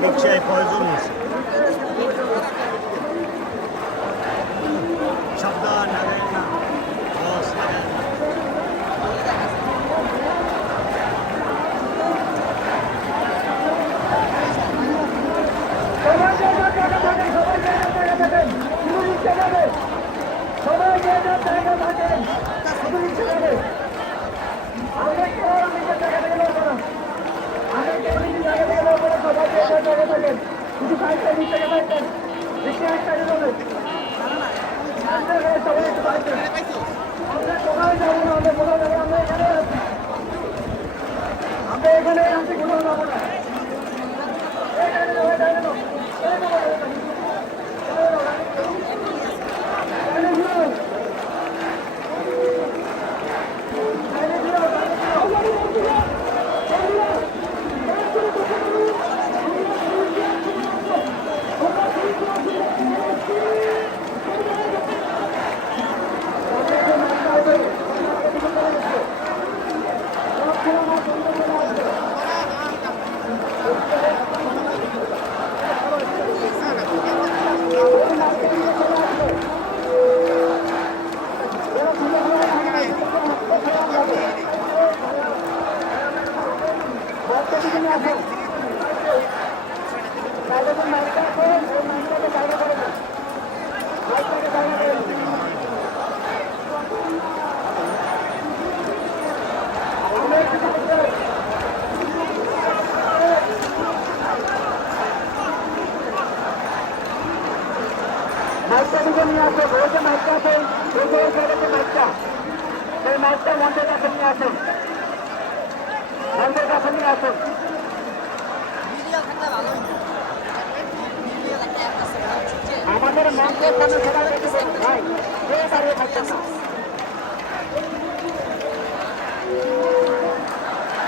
Milkshake koydun mu? আমরা এখানে কোথাও যাব না মাইকটা দিকে নিয়ে আসো ঘরেতে মাইকটা আছে ঘরের সাইডে মাইকটা। সেই মাইকটা মঞ্চের কাছে নিয়ে আসুন মঞ্চের কাছে নিয়ে আসুন আমাদের মঞ্চের সামনে সবাই পাবেন ভাই দাঁড়িয়ে থাকবেন না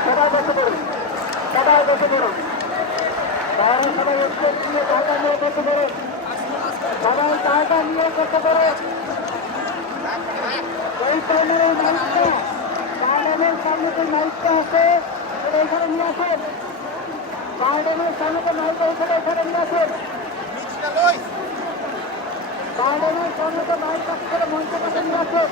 সবাই বসে পড়ুন সবাই বসে পড়ুন সবাই নিয়ে জায়গা নিয়ে বসে পড়ুন নিয়ে করতে পারে এই টাইমের মাইকটা গার্ডেনের সামনে যে মাইকটা আছে সেটা এখানে নিয়ে আসেন গার্ডেনের সামনে যে মাইক আছে সেটা এখানে নিয়ে আসেন গার্ডেনের সামনে যে মাইক আছে সেটা মঞ্চের কাছে নিয়ে আসেন